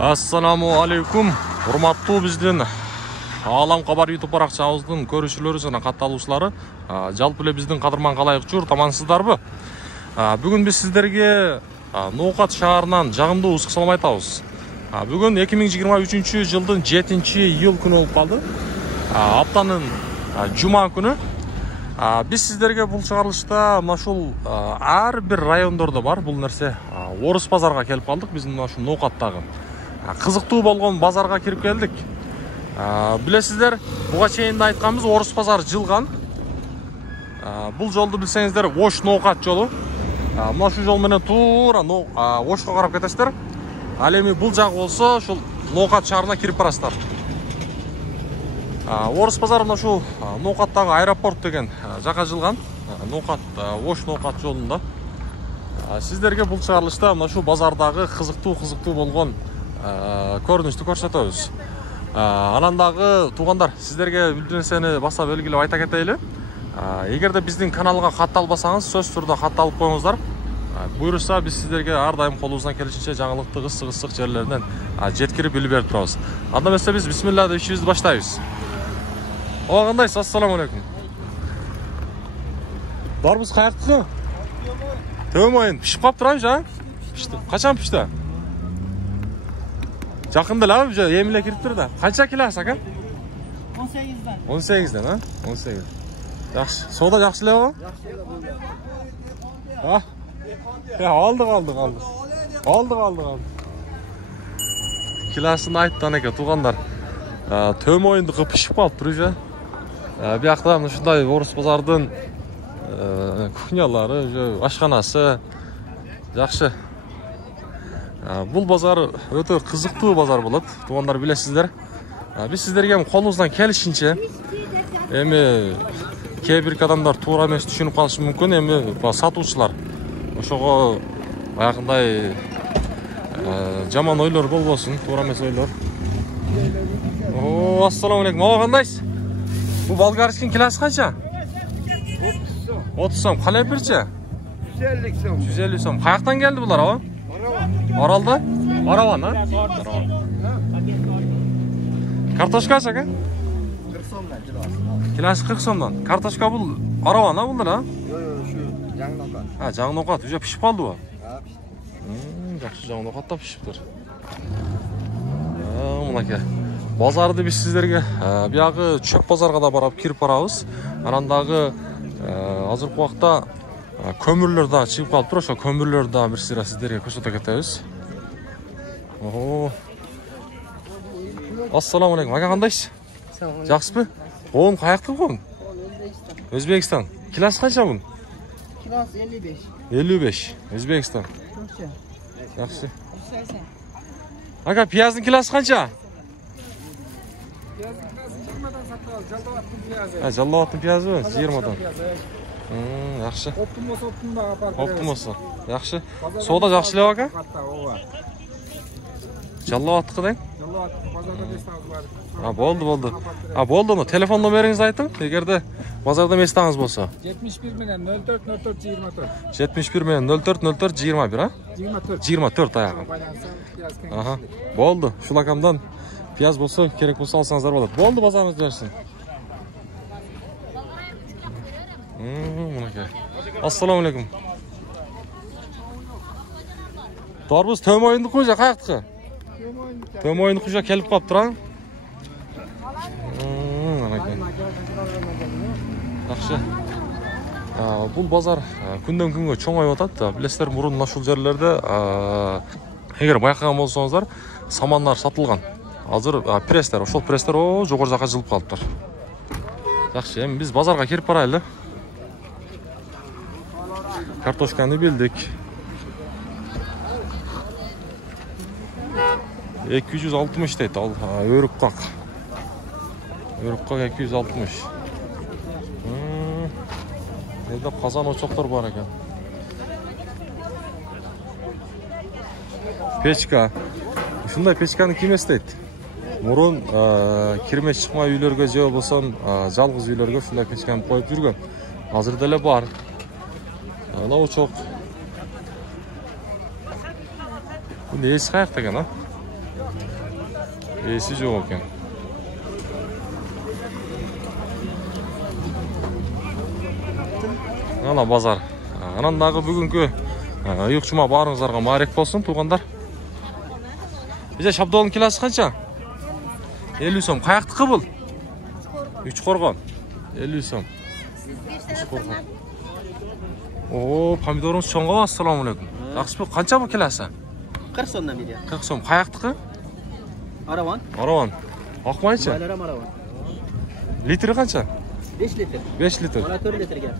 Assalamu alaikum. Урматтуу биздин Алам Кабар YouTube баракчабыздын көрүүчүлөрү жана катталуучулары, жалпы эле биздин кадырман калайык журт, амансыздарбы? Бүгүн биз сиздерге Ноокат шаарынан жагымдуу ысык салам айтабыз. Бүгүн 2023 жылдын 7-iyul күнү болуп калды. Аптанын жума күнү. Биз сиздерге бул чыгарылышта мына ушул ар бир райондордо бар бул нерсе. Орус базарга келип калдык. Биздин мына ушул Ноокаттагы кызыктуу болгон базарга кирип келдик. Билесиздер, буга чейин да айтканбыз, Орус базары жылган. Бул жолду билсеңиздер, Ош Ноокат жолу. Мына ушул жол менен туура Ошко карап кетесиздер. Ал эми бул жагы болсо ушул Ноокат шаарына кирип барасыздар. Орус базары мына ушул Ноокаттагы аэропорт деген жака жылган. Ноокат, Ош Ноокат жолунда. Сиздерге бул чыгарылышта мына ушул базардагы кызыктуу болгон көрүнүштү көрсөтөбүз. Анан дагы туугандар, сиздерге бул нерсени баса белгилеп айта кетейли. Эгерде биздин каналга катталбасаңыз, сөзсүз түрдө катталып коюңуздар. Буйруса биз сиздерге ар дайым колубуздан келишинче жаңылыкты ысык жерлеринен жеткирип билип берип турабыз. Анда эмесе биз бисмилла деп ишибизди баштайбыз. Ооба, кандайсыз? Ассаламу алейкум. Барбыз каяктыкы? Төбө моюн пишип калыптыр а? Пишти. Качан пишти? Жакында эле уже эмиле кириптир да. Канча килос ака? 18'den. 18'den ha? 18. Жакшы. Соода жакшы элеби? Алдык. Килосын айттан эке туугандар. Төбө моюндукы пишип калыптыр уже. Биякта мына ушундай Орус базардын кухнялары, уже ашканасы жакшы. Бул базар өтө кызыктуу базар болот. Туугандар, билесиздер. Биз сиздерге колубуздан келишинче эми кээ бир адамдар туура эмес түшүнүп калышы мүмкүн. Эми сатуучулар ошого баягындай жаман ойлор болбосун, туура эмес ойлор. Ассаламу алейкум. Ооба, кандайсыз? Бул болгарский килосы канча? 30 сом. Калемпирчи? 150 сом. 150 сом. Каяктан келди булар, ооба? Аралда? Араван, а? Картошка ача ака? 40 сомдан килосы. Килосы 40 сомдан. Картошка бул араван, а булар, а? Жок, ушу жаңы Ноокат. Жаңы Ноокат уже пишип калдыбы? Пишти. Жакшы, жаңы Ноокатта пишиптир. Мынакей. Базарды биз сиздерге биягы чөп базарга да барып кирип барабыз. Анан дагы азыркы убакта көмүрлөр да чыгып калыптыр. Ошо көмүрлөр да бир сыйра сиздерге көрсөтө кетебиз. Ассаламу алейкум. Ага, кандайсыз? Жакшысызбы? Оон каяктыкы бул? Өзбекстан. Килосы канча бул? Kilosu 55. 55. Өзбекстан. Türkçe. Жакшы. 180. Ага, пияздын килосы канча? Piyazın kilosu 20'dan satып ал. Жалдабаттын piyazı. Жаллабаттын пиязыбы? 20'дан. Жакшы. Оптум да апарып. Оптумосу. Жакшы. Соода жакшы эле ака? Ооба. Жаллабаттыкы дең? Жалдабат базарда местаңыз бар. Болду. Болду. Телефон номериңизди айтыңыз, эгерде базарда местаңыз болсо. 71 менен 04 04 24. 71 менен 04 04 21, а? 24. 24 аягы. Аха. Болду. Ушул акамдан пияз болсо, керек болсо алсаңыздар болот. Болду, базарыңыз берсин. Мынакей. Ассаламу алейкум. Дарбыз төбө моюндуку же каяктыкы? Төбө моюндуку же келип калыптыр, а? Жакшы. Бул базар күндөн күнгө чоңоюп атат. Билесиздер, мурун ушул жерлерде эгер байкаган болсоңуздар, самандар сатылган. Азыр пресстер, ошол пресстер жогору жака жылып калыптыр. Жакшы, эми биз базарга кирип барайлы. Картошканы билдик. 260 дейт ал өрүк как. Өрүк как 260. Эде казан очоктор бар экен. Печка. Ушундай печканы ким эстейт? Мурун кирме чыкмай үйлөргө же болбосо жалгыз үйлөргө ушундай печканы коюп жүргөн. Азыр деле бар. Ana uçak. Bu ne iş kayak da gene? Esi жоқ екен. Ана базар. Анандағы бүгінгі ұйық жұма барыңыздарға марек болсын, туғандар. Bize şabdolun kilosu қанша? 50 сом. Қаяқтықы бұл? 3 қорған. 50 сом. О, помидорыңыз чоңға, ассаламу алейкум. Жақсы бұл, қанша бұл kilosu? 40 сомдан береді. 40 сом. Қаяқтықы? Араван. Араван. Ақмайынша? Байларам араван. Литрі қанша? 5 литр. 5 литр. Ona 4 litrге.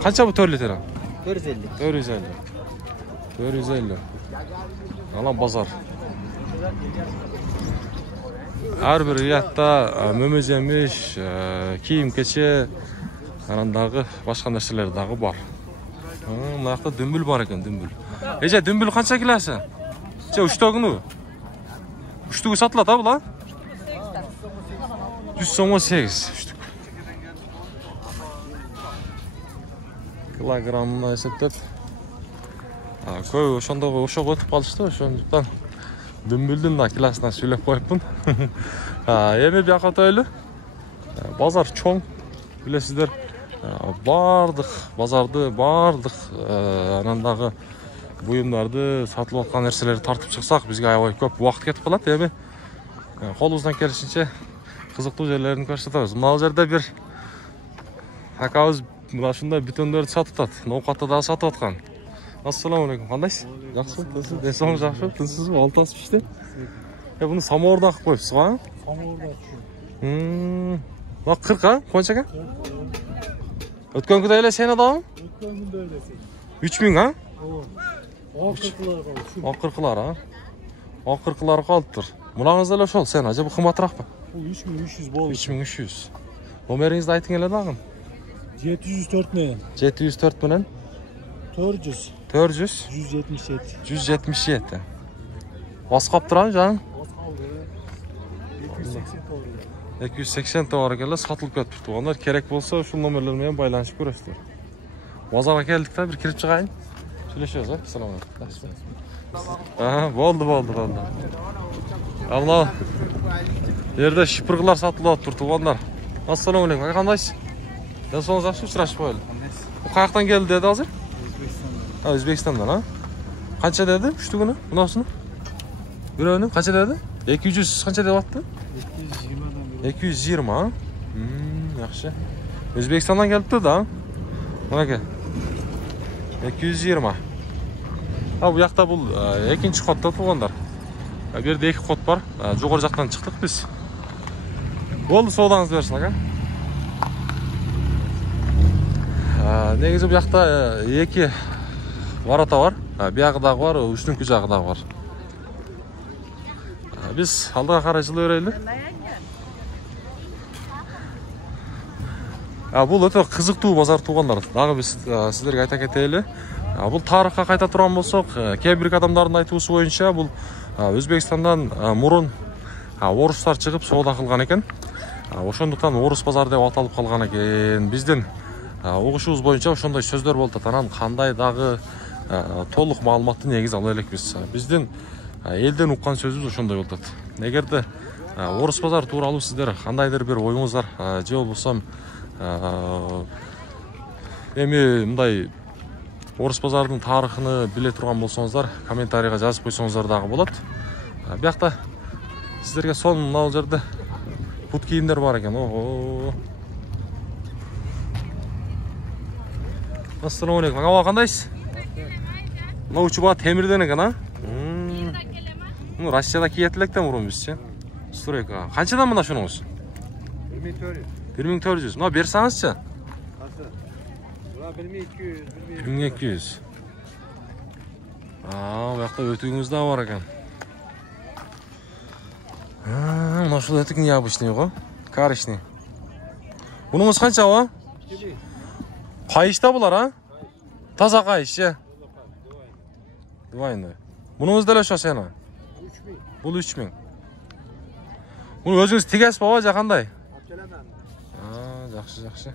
Қанша бұл 4 литрі? 450. 450. 450. Алан базар. Әрбір ұятта мөмеземеш, киім кече, арандағы башқа нәрселер дағы бар. Мына жақта дүмбіл бар екен, дүмбіл. Еже, дүмбіл қанша келесі? Же, үштігіні? Үштігі сатылады, бұл, 118 үштік. Килограммына есептеп. Көй ошондогу ошого өтүп калышты, ошондуктан дүмбүлдүн килосуна сүйлөп коюпмун. Эми бияка өтөлү. Базар чоң, билесиздер. Бардык базарды, бардык анандагы буюмдарды, сатылып аткан нерселерди тартып чыксак, бизге аябай көп убакыт кетип калат. Эми колубуздан келишинче кызыктуу жерлерин көрсөтөбүз. Мына жерде бир акабыз мына ушундай бүтөндөрдү сатып атат. Ноокатты дагы сатып аткан. Ассаламу алейкум. Кандайсыз? Жакшымы? Тынчсыз? Денсаулыгыңыз жакшыбы? Тынчсызбы? Алтасып иште. Буну самоордон кылып коюпсуз го? Самоордон. Бак 40 Кончака? Өткөнгүдөй эле сени дагы? Өткөнгүндө эле. 3000 а? Ооба. Акыркылар, Акыркылар калыптыр. Мунаңыз эле ошол сен, ажы бул кымбатыракпы? Бул 3300 болду. 3300. Номериңизди айтың эле дагы. 704 менен. 704 менен 400. 400 177. 177. Баскап турам жаным. 280 товар келе сатылып кетип тургандар. Керек болсо ушул номерлер менен байланышып көрөсүздөр. Базарга келдик да, бир кирип чыгайын. Сүйлөшөбүз, Assalamu alaikum. Болду. Алла. Жерде шипыргылар сатылып атып тургандар. Assalamu alaikum. Кандайсыз? Денсаулыгыңыз жакшыбы? Сурашып коелу. Бул каяктан келди деди азыр? Өзбекстандан, а? Канча деди? Үштүгүнү? Мунасыны? Бирөөнү канча деди? 200 канча деп атты? 220, а? Жакшы. Өзбекстандан келипти да. Мынаке. 220. Бул жакта бул экинчи котто тургандар. Бу жерде 2 кот бар. Жогору жактан чыктык биз. Болду, соодаңызды берсин, ака. Негизи бу жакта 2 ворота бар. Биягы дагы бар, үстүнкү жагы дагы бар. Биз алдыга карай жылы берели. Бул өтө кызыктуу базар тугандар. Дагы биз сиздерге айта кетели. Бул тарыхка кайта турган болсок, кээ бир адамдардын айтуусу боюнча бул Өзбекстандан мурун орустар чыгып соода кылган экен. Ошондуктан орус базары деп аталып калган экен. Биздин угушубуз боюнча ошондой сөздөр болуп атат. Анан кандай дагы толук маалыматты негиз ала элекпиз. Биздин элден уккан сөзүбүз ошондой болуп атат. Эгерде орус базары тууралуу сиздер кандайдыр бир оюңуздар же болбосо эми мындай орус базарынын тарыхын биле турган болсоңуздар, комментарийга жазып койсоңуздар дагы болот. Биякта сиздерге сон мына жерде бут кийимдер бар экен. Assalamu alaikum. Ага, кандайсыз? Мына учуба темирден экен, а? Россияда киет элек да мурун бизчи. Сурайк, канчадан мына шунуңуз? 1400. 1400. Мына берсаңызчы? Касы. Була 1200. 1200. Бу жакта өтүгүңүз да бар экен. Мына ушул өтүк необычный го. Коричневый. Бунуңуз канча го? Кайышта булар, а? Таза кайыш, же? Двойной. Бунуңуз деле ошо сени? 3000. Бул 3000. Буну өзүңүз тигесиз ба, же кандай? Жакшы.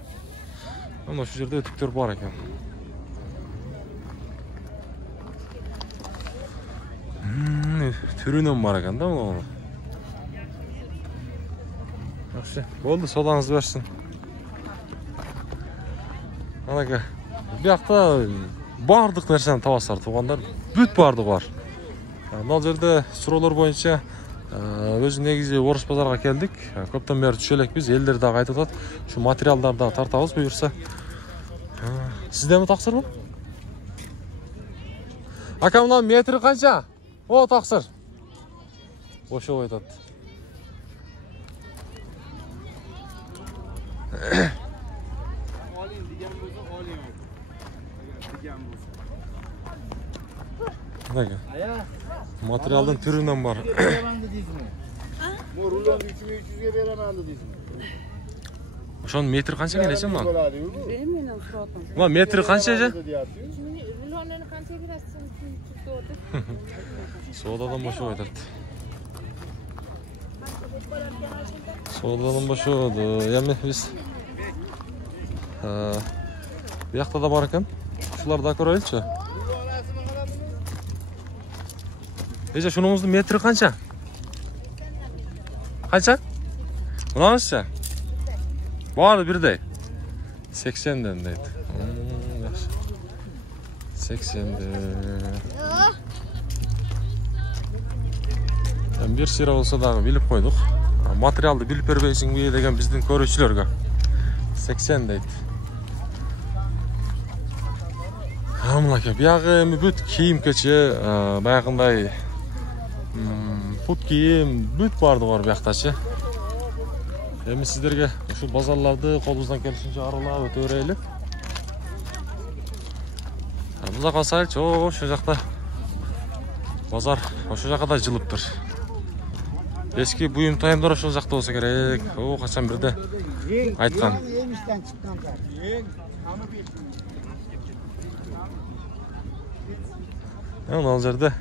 Мына ошол жерде өтүктөр бар экен. Түрүнөн бар экен да, муну. Yaxshi. Bo'ldi, sodаңызды bersin. Anaqa. Bu yoqda bardıq narsani topasizlar, tuğanlar. Бүт бардығы бар. Мына жерде суроолор боюнча өзү негизи Орус базарга келдик. Көптөн бери түшө элекпиз. Элдер дагы айтып атат. Ушу материалдарды дагы тартабыз буюрса. Сиздеби таксырбы? Ака, мына метри канча? О, таксыр. Ошо айтат. Oling degan bo'lsa oling. Degan bo'lsa. Nega? Materialdan türünden var. Bu rulon 3300'e veremem deysizmi? Şu an metri kança gelecek lan? Bilmiyorum suratım. Lan metri kança gelecek? Rulonun kança girersin? Soğudadan başı oydu. Soğudadan başı oydu. Yani biz bir yakta da varken şular da koyalım. Ece şunumuzun metri kança? Kança? Buna nasıl? Vardı bir de. 80'den deydi. 80'de. Bir sıra olsa da bilip koyduk. Materialdı bilip vermeysin diye degen bizden görüşçülerge. 80 deydi. Hamlaka bir yağı büt kiyim keçi bayağınday put kiyim büt vardı var bir yaktaşı. Hem sizlerge şu bazarlarda kolumuzdan gelişince aralap öte öreylip. Buza kalsaydık o şu jakta bazar şu jakta da jılıptır. Eski buyum tayımlar şu jakta olsa gerek. O kaçan bir de aytkan. Yani o yerde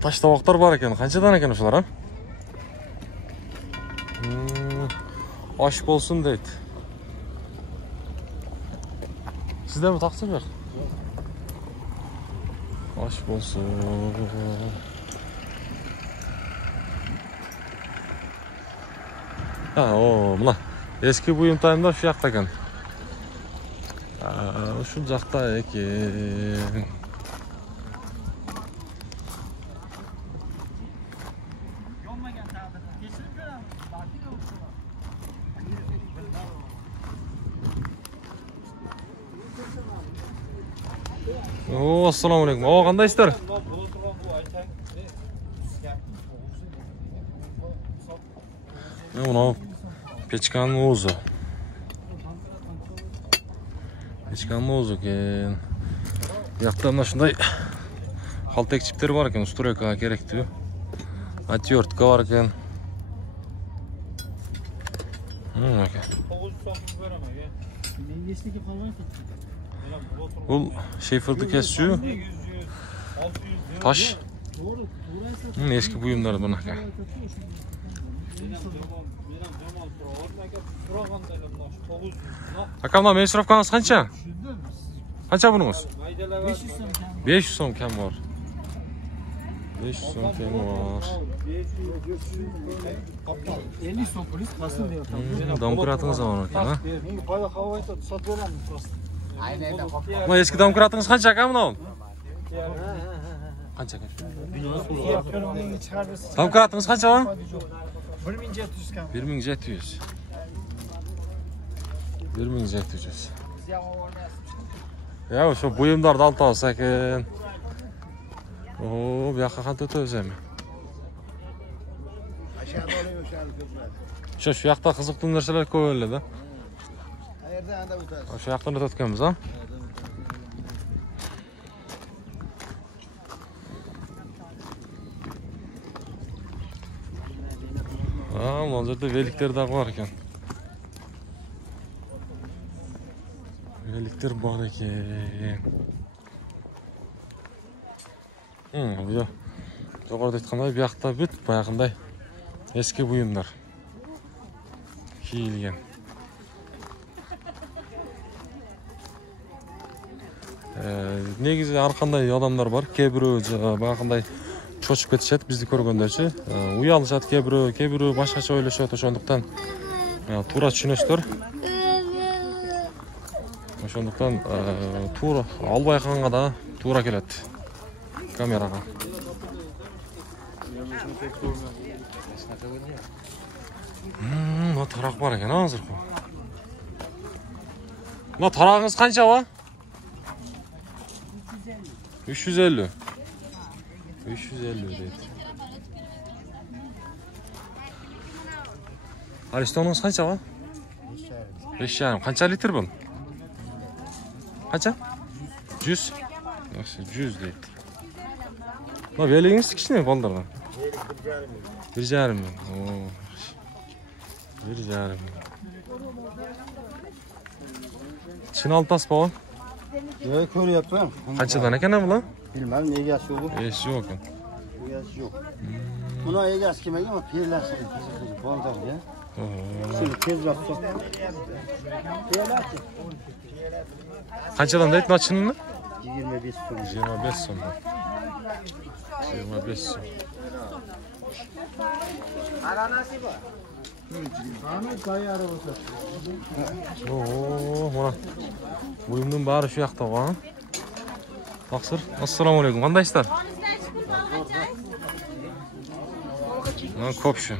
taş tavaklar var eken. Kançadan eken şular ha? Aşk olsun deydi. Sizde mi taksır ver? Aşk olsun. Ha o buna. Eski buyum tayımda şu yakta eken. Şu yakta eken. Oo, assalamu alaykum. O qanday ishlar? Mana pechkanning o'zi. Pechkanning o'zi ekan. Bu yoqda mana shunday xaltak chiplar bor ekan, usturaka kerak diyor. Atyortka bor ekan. Aka. Bu şefirdi kesiyor. Taş. Eski buyumlar buna. Akamla meşrafkanız kança? Kança bununuz? 500 so'm kam var. 500 so'm kam var. 50 so'm polis kalsın diyor. Domkıratınız var ekan ha? Payda hava aytadi, sotib beramiz prosta. Bu eski domkıratınız kança akam bunun? Kança akam? Domkıratınız kança var? 1700 kam. 1700. 1700. Ya şu buyumlardı alta olsa ekan. Oo, bu yoqqa qancha o'tamiz? Aşağıda oluyor şarkı. Şu yoqda qiziqli narsalar ko'p bo'ladi. Qayerda anda o'tasiz? Şu yoqdan o'tayotganmiz ha. Bu yerda veliklar da bor ekan. Veliklar bor ekan. Bu yoq. Yuqorida aytganday bu yoqda büt bayaqınday eski buyumlar kiyilgan. Negizi har qanday odamlar bor. Kebiri bayaqınday чочуп кетишет бизди көргөндөрчү. Уялышат кээ-бирөө башкача ойлошот, ошондуктан туура түшүнөсүздөр. Ошондуктан туура албай калганга да туура келет камерага. Мына тарак бар экен азыркы. Мына тарагыңыз канчаба? 350. 350 дейт. Аристонуңуз канчаба? 5,5. Канча литр бул? Канча? 100. Yaxşı, 100 deyt. Mına velingиz кичине балдарга? 1,5 миң. О, 1,5 миң. Çin altı baba. Yok, ko'ryapman. Qanchadan ekan bular? Bilmadim, egasi yo'q. Egasi yo'q ekan. Egasi yo'q. Buni egasi kim ekan? Perlasi bozorga. Seni tezroq so'q. Qanchadan deydi machinini? 25 so'm. 25 so'm. 25 so'm. Aranasi bor. Ana tayyor bo'lsa. Oo, mana buyumning bari shu yoqda va. Taqsir. Assalomu alaykum. Qandaysizlar? Mana ko'p shu.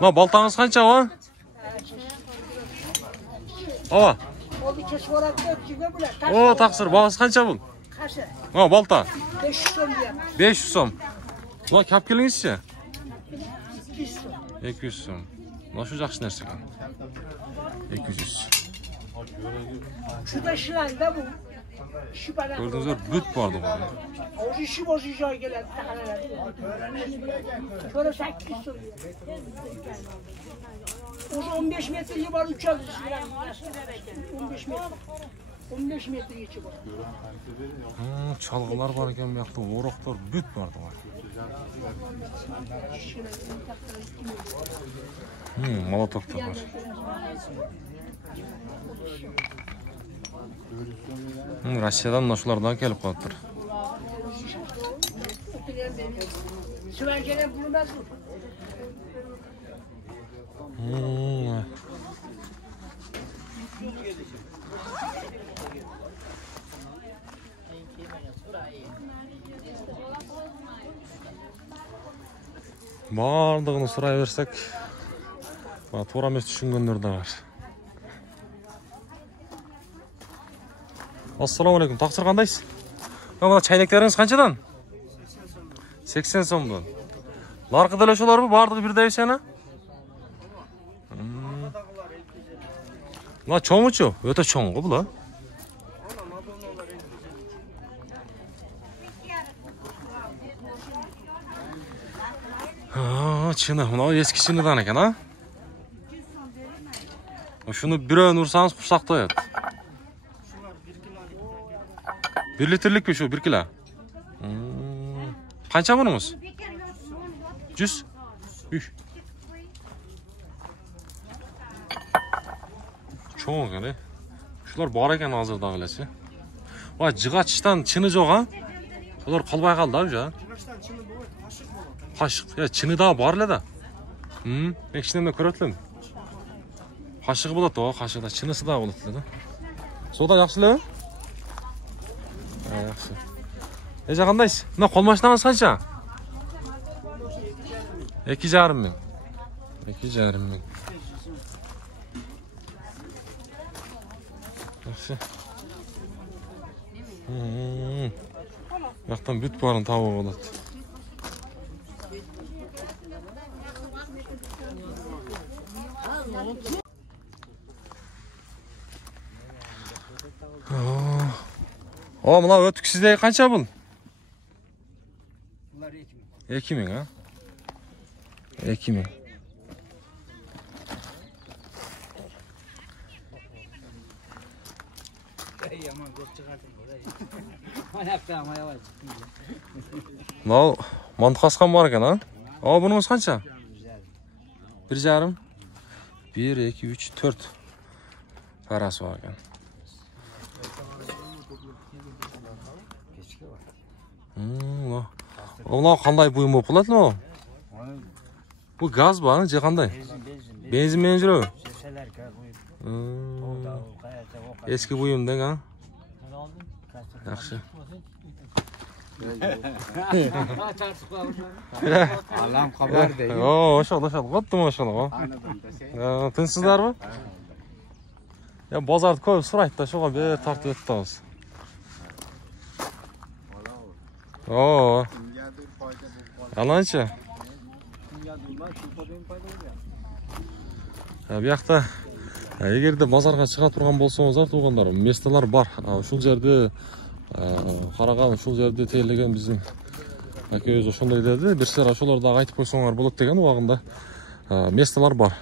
Ma baltangiz qancha va? Ava. O, taqsir, bag'is qancha bul? Ha, balta. 500 so'm deyapman. 500 so'm. Ular kap kelingizchi? 200 so'm. Mana shu yaxshi narsa ekan. 200. Şurada şilanda bu. Şu bana. Gördüğünüz büt vardı bu. Oji joy keladi. Şöyle 800 so'm. O'sha 15 metrga bor uchadi. 15 metr. 15 metrgacha bor. Çalgılar var ekan bu yoqda, o'roqlar büt vardı var. Molotoflar var. Rossiyadan shulardan kelib qolibdir. Suvankana bulunmasmi? Bardığını soraversek, to'g'ri emas tushunganlar da var. Assalomu alaykum. Taqsir qandaysiz? Mana chaynaklaringiz qanchadan? 80 so'mdan. Narxida shular bu, bardig'i birday sana? Bular cho'ng'ichu, o'ta cho'ng'i bular. Chini, mana eski chinidan ekan, ha? Shuni birov ursangiz qursoq to'yadi. 1 litrlikmi shu 1 kilo? Qancha bunimiz? 100. Cho'ng ekan, shular bor ekan hozirdagilarchi. Va jig'atishdan chini yo'q, ha? Ular qolmay qoldi o'sha. Qoshiq, chinida borlar-da. Men chinimda ko'ryapman. Qoshiq bo'ladi, qoshiqda chinisida bo'ladi. So'da yaxshimi? Yaxshi. Necha qandaysiz? Mana qolmashingiz qancha? 2,5 ming. 2,5 ming. Yaxshi. Yoqdan büt borini tavib oladi. Mana o'tkizdagi qancha bul? Bular 2 ming, ha? 2 ming. Yomon ko'p chiqardim. Ayaqdan ayol chiqdi. Mana mantiqasi ham bor ekan, ha? Bunimiz qancha? 1,5. 1, 2, 3, 4. Parası var ekan. Ona qanday buyum bo'lib qoladi o? Bu gaz bani je qanday? Benzin bilan yuradi. Eski buyumdan ha? Yaxshi. Alam xabar deydi. Maşallah, qotdi maşallah. Tinchsizlarmi? Ya bozorda ko'p so'raydi-da, shuga ber tortib o'tamiz. Qalanchi? Bu yoqda agarda bozorga chiqa turgan bo'lsangizlar, tuyg'anlarim, mestolar bor. Shu yerda qarag'an, shu yerda tayinlagan bizim aka o'zi shunday dedi. Bir sira shularda aytib qo'ysanglar bo'ladi degan vaqtda mestolar bor.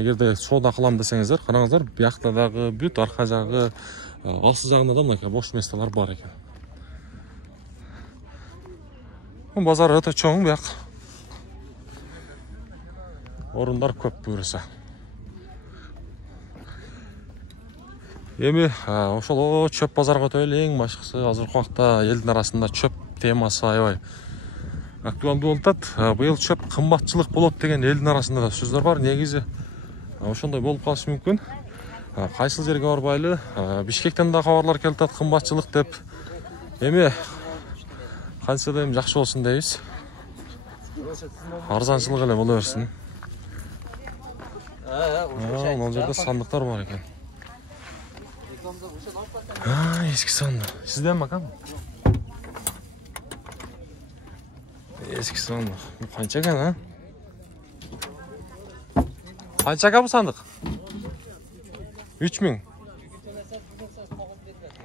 Agarda savdo qilam desangizlar, qarangizlar, bu yoqdagi but orqa jag'i, osti jag'ida ham bo'sh mestolar bor ekan. Bu bozor o'ta cho'ng bu yoq. O'rinlar ko'p bo'lsa. Emi, o'sha çöp bozorga o'taylik, boshqasi hozir vaqtda elning arasida çöp temasi ayoy. Aktual bo'ldi. Bu yil çöp qimmatchilik bo'ladi degan elning arasida da so'zlar bor. Negizi o'shanday bo'lib qolishi mumkin. Qaysi yerga borbayli, Bishkekdan da xabarlar keladi qimmatchilik deb. Emi, qanchada ham yaxshi bo'lsin deymiz. Arzonchilig'i bo'laversin. O yerda sandiqlar bor ekan. Eski sandık. Sizden mi bakalım? Eski sandık. Bu kaç ekan ha? Kaç ekan bu sandık? 3000.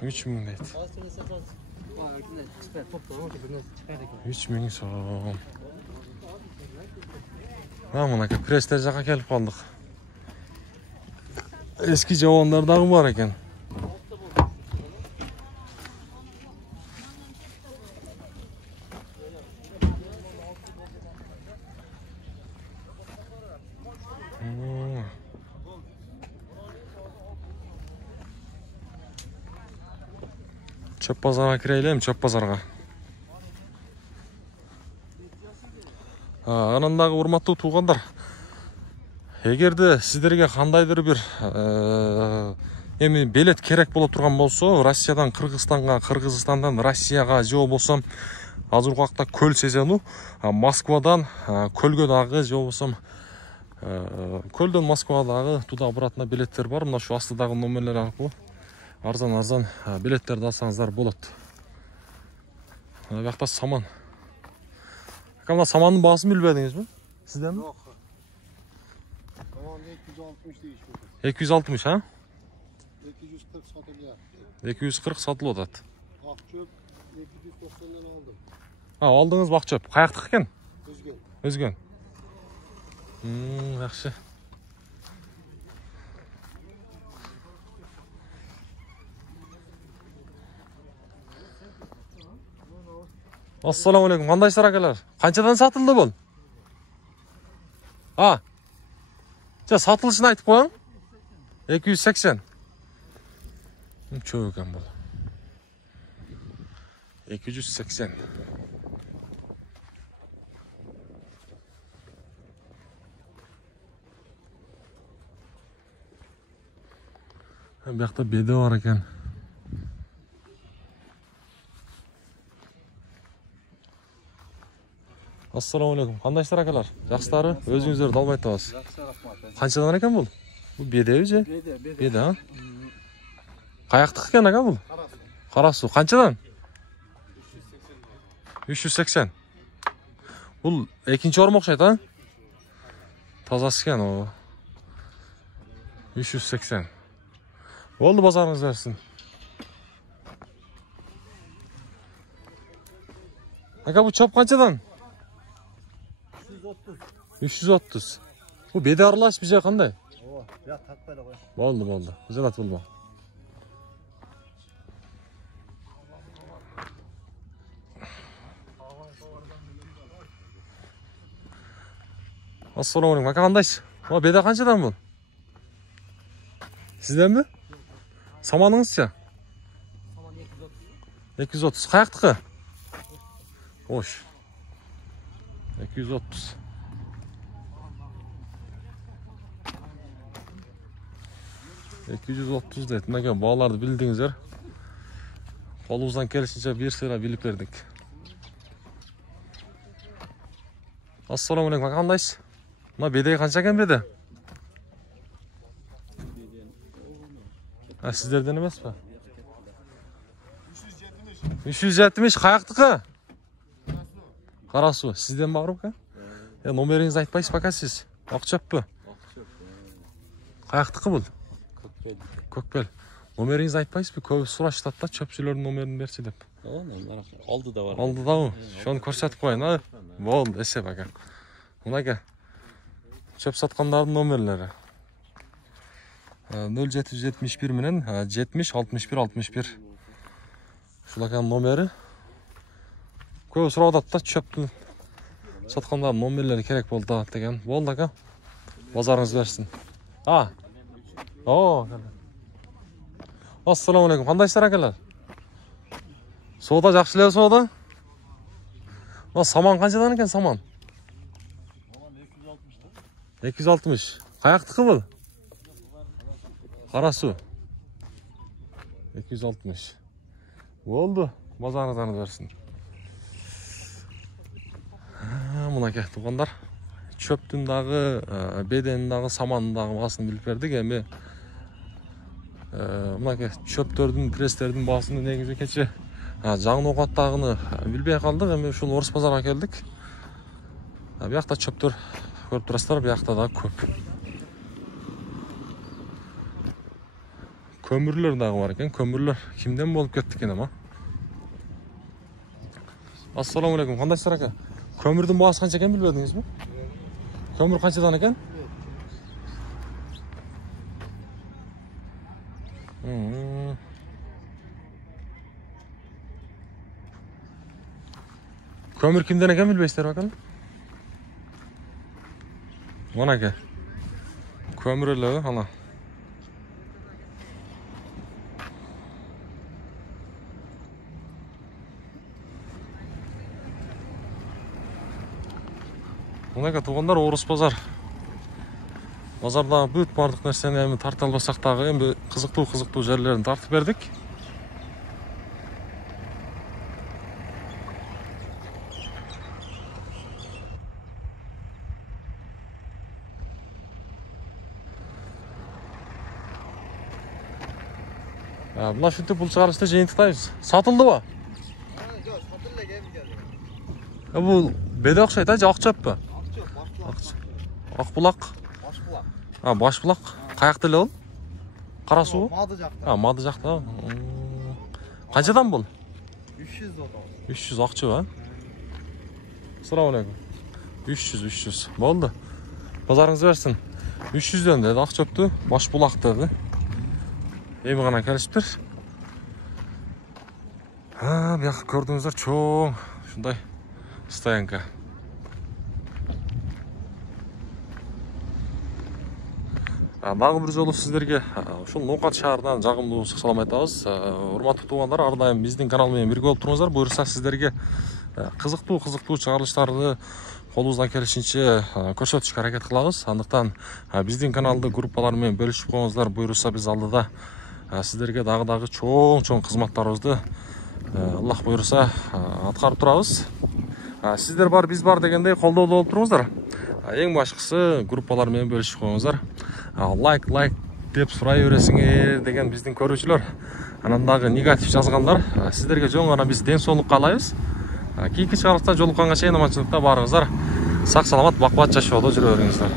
3000 deydi. 3000 so'm. Mana kresler jaqa kelib qoldik. Eski javonlardagi bor ekan. Çöp pazarına kireyleyelim, çöp pazarına. Ananдағы урматтуу туғандар. Егерде сіздерге қандайдыр бір билет керек болып тұрған болса, Россиядан Қырғызстанға, Қырғызстандан Россияға же болсам, азыр уақытта көл сезону, Москвадан көлгө дагы же болсам, көлдөн Москвадағы туда обратно билеттер бар. Мына шу астыдағы номерлер аркылуу арзан билеттерди алсаңыздар болот. Бияқта саман. Мына самандын баасын билбедиңиз бе? Сизденби? Жок. Саман 260 дейиш. 260, ha? 240 satılıyor. 240 satılып атат. Ак çöp 290'dan aldım. Алдыңыз бак чөп. Каяктык экен? Özgen. Өзгөн. Жакшы. Assalamu alaikum. Кандайсыздар акалар? Канчадан сатылды бул? Satılışını айтып коюң. 280. Чөп экен бул. 280. Бияқта беде бар екен. Assalamu alaikum. Кандайсыздар акалар? Жакшылары? Өзүңүздөрдү албай атабыз. Жақсы рахмат. Канчадан экен бул? Бул бедеби же? Беде, а? Каяктык экен ака бул? Кара суу. Канчадан? 380. Бул экинчи ормо окшойт, а? Тазасы экен о. 380. Oldu bazarınız versin. Aka bu çöp kaçadan? 330. Bu bedi aralaş bir şey kanday? Ya takmayla koy. Oldu. Güzel at bulma. Assalamu alaikum. Aka kandaş? O bedi kaçadan bu? Sizden mi? Саманыңызча? 230. Қаяқтықы? Ош. 230. Дейді. Мына балаларды білдіңіздер. Қолымыздан келісінше бір сыра біліп бердік. Ассаламу алейкум, қандайсыз? Мына бедей қанша екен беді? Сіздерден емес па? 370. Қаяқтықы? Қарасу. Сізден бағыру ка? Номеріңіз айтпайсыз пока сіз? Ақчап пы? Қаяқтықы бұл? Көкбел. Номеріңіз айтпайсыз бі? Көбі сұрашты атта чөпшілердің номерін берсе деп. Алдыда бар. Алдыда ма? Шоны көрсетіп қойын, а? Болды, есе бака. Мұна ке? Чөп сатқандардың номерлері. 0771 менен 70 61 61. Шулақан номері. Көбі сұрауды атта чөптің сатқандардың номерлері керек болды деген. Болды ака. Базарыңыз берсін. Ассаламу алейкум. Қандайсыздар акалар? Сода жақшылар сода? Саман қаншадан екен саман? 260. Қаяқтықы бұл? Қарасу. 260. Болды. Базарыңыздарыңыз берсін. Мұна ке туғандар. Чөптің дағы, беденің дағы, саманның дағы басын біліп бердік. Әме мұна ке чөптердің, престердің басыны негізі кече жаңын оғаттағыны білбей қалдық. Әме шул орыс базарға келдік. Бұяқта чөптер көріп тұрастар, бұяқта да көп. Көмірлер дағы бар екен. Көмірлер кімден болып кетті екен ама? Ассаламу алейкум. Қандайсыздар ака? Көмірдің бағасы қанша екен білбедіңіз бе? Көмір қаншадан екен? Kömür kimden ekan bilbeysizler bakalım. Mana aka. Kömürleri ana. Mana aka tuğanlar Orus Bazar. Bazarda büyük bardıq nerseni emin tartı albasak dağı emin kızıktуу жерlerini tartıp berdik. Mına şuntu bul çıkarışta jeyintiktayız. Satıldı mı? Yok, satıldı geldi. Bu bede okşaydı, akçap mı? Akbulak. Başbulak. Başbulak. Kayak dili ol? Karasu? Madı jakta. Madı jakta. Kaçadan bul? 300 oldu. 300 akçı var. Assalamu alaikum. 300. Oldu. Pazarınız versin. 300'den dedi akçaptı. Başbulak dedi. Emin gana kelişiptir. Bu yakı gördüğünüzler çoğun. Şunday stoyanka. Дагы бир жолу сиздерге ушул Ноокат шаарынан жагымдуу салам айтабыз. Урматтуу туугандар, ар дайым биздин канал менен бирге болуп туруңуздар. Буюрса сиздерге кызыктуу чыгарылыштарды колубуздан келишинче көрсөтүшкө аракет кылабыз. Андыктан биздин каналды группалар менен бөлүшүп коюңуздар. Буюрса биз алдыда сиздерге дагы чоң кызматтарыбызды Аллах буюрса аткарып турабыз. Сиздер бар, биз бар дегендей колдоодо болуп туруңуздар. Эң башкысы группалар менен бөлүшүп коюңуздар. Лайк деп сурай бересиңер деген биздин көрүүчүлөр. Анан дагы негатив жазгандар. Сиздерге жөн гана биз ден соолук каалайбыз. Кийинки чыгарылышта жолукканга чейин аманчылыкта барыңыздар. Сак саламат, бак бат жашоодо жүрө бериңиздер.